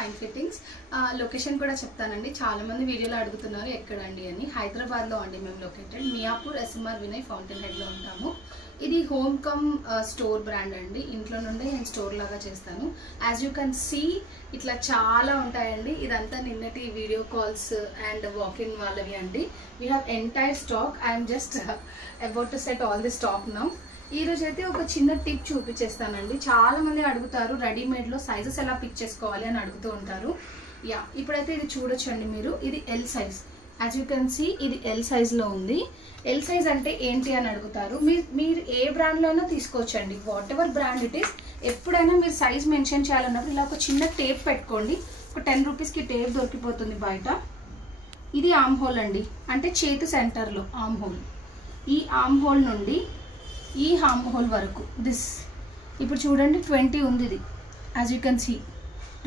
Fine fittings. Location కూడా చెప్తానండి. చాలా మంది వీడియోలో అడుగుతున్నారు ఎక్కడండి అని. హైదరాబాద్లో అండి మేము located. Miyapur SMR Vinay fountain హెడ్లో ఉంటాము. ఇది హోమ్ కమ్ స్టోర్ బ్రాండ్ అండి. ఇంట్లో నుండే నేను స్టోర్ లాగా చేస్తాను. యాజ్ యూ కెన్ సీ ఇట్లా చాలా ఉంటాయండి. ఇదంతా నిన్నటి వీడియో కాల్స్ అండ్ వాకిన్ వాళ్ళవి అండి. We have entire stock. I'm just about to set all the stock now. ఈ రోజు అయితే ఒక చిన్న టిప్ చూపించేస్తానండి. చాలా మంది అడుగుతారు రెడీమేడ్లో సైజెస్ ఎలా పిక్ చేసుకోవాలి అని అడుగుతూ ఉంటారు. యా, ఇప్పుడైతే ఇది చూడొచ్చండి మీరు. ఇది L size. As you can see ఇది ఎల్ సైజ్లో ఉంది. ఎల్ సైజ్ అంటే ఏంటి అని అడుగుతారు. మీరు ఏ బ్రాండ్లో అయినా తీసుకోవచ్చండి. What ever brand it is. ఎప్పుడైనా మీరు సైజ్ మెన్షన్ చేయాలన్నప్పుడు ఇలా ఒక చిన్న టేప్ పెట్టుకోండి. ఒక 10 రూపీస్కి టేప్ దొరికిపోతుంది బయట. ఇది ఆర్మ్ హోల్ అండి, అంటే చేతి సెంటర్లో ఆర్మ్ హోల్. ఈ ఆర్మ్ హోల్ నుండి ఈ ఆర్మ్ హోల్ వరకు దిస్. ఇప్పుడు చూడండి 20 ఉంది ఇది. యాజ్ యూ కెన్ సీ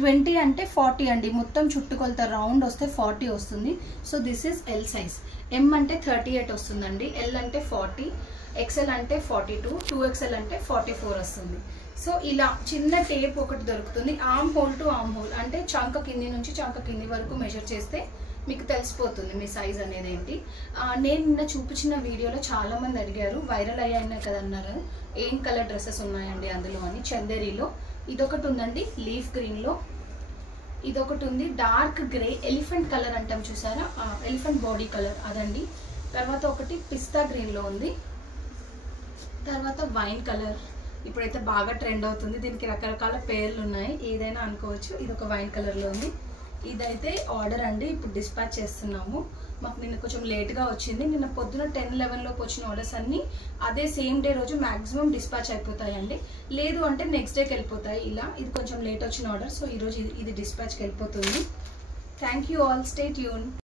20 అంటే 40 అండి. మొత్తం చుట్టుకొలత రౌండ్ వస్తే 40 వస్తుంది. So this is L size. M అంటే 38 వస్తుందండి. ఎల్ అంటే 40, ఎక్సెల్ అంటే 42, 2XL అంటే 44 వస్తుంది. సో ఇలా చిన్న టేప్ ఒకటి దొరుకుతుంది. Arm whole to arm whole అంటే చంక కింది నుంచి చంక కింది వరకు మెజర్ చేస్తే మీకు తెలిసిపోతుంది మీ సైజ్ అనేది ఏంటి. నేను నిన్న చూపించిన వీడియోలో చాలామంది అడిగారు, వైరల్ అయ్యాయి కదా అన్నారు, ఏం కలర్ డ్రెస్సెస్ ఉన్నాయండి అందులో అని. చందేరీలో ఇదొకటి ఉందండి, లీఫ్ గ్రీన్లో. ఇదొకటి ఉంది డార్క్ గ్రే, ఎలిఫెంట్ కలర్ అంటాం చూసారా, ఎలిఫెంట్ బాడీ కలర్ అదండి. తర్వాత ఒకటి పిస్తా గ్రీన్లో ఉంది. తర్వాత వైన్ కలర్ ఇప్పుడైతే బాగా ట్రెండ్ అవుతుంది. దీనికి రకరకాల పేర్లు ఉన్నాయి, ఏదైనా అనుకోవచ్చు. ఇది ఒక వైన్ కలర్లో ఉంది. ఇదైతే ఆర్డర్ అండి, ఇప్పుడు డిస్పాచ్ చేస్తున్నాము. మాకు నిన్న కొంచెం లేట్గా వచ్చింది. నిన్న పొద్దున 10-11లోకి వచ్చిన ఆర్డర్స్ అన్నీ అదే సేమ్ డే రోజు మ్యాక్సిమం డిస్పాచ్ అయిపోతాయండి. లేదు అంటే నెక్స్ట్ డేకి వెళ్ళిపోతాయి. ఇలా ఇది కొంచెం లేట్ వచ్చిన ఆర్డర్, సో ఈరోజు ఇది డిస్పాచ్కి వెళ్ళిపోతుంది. Thank you all, stay tune.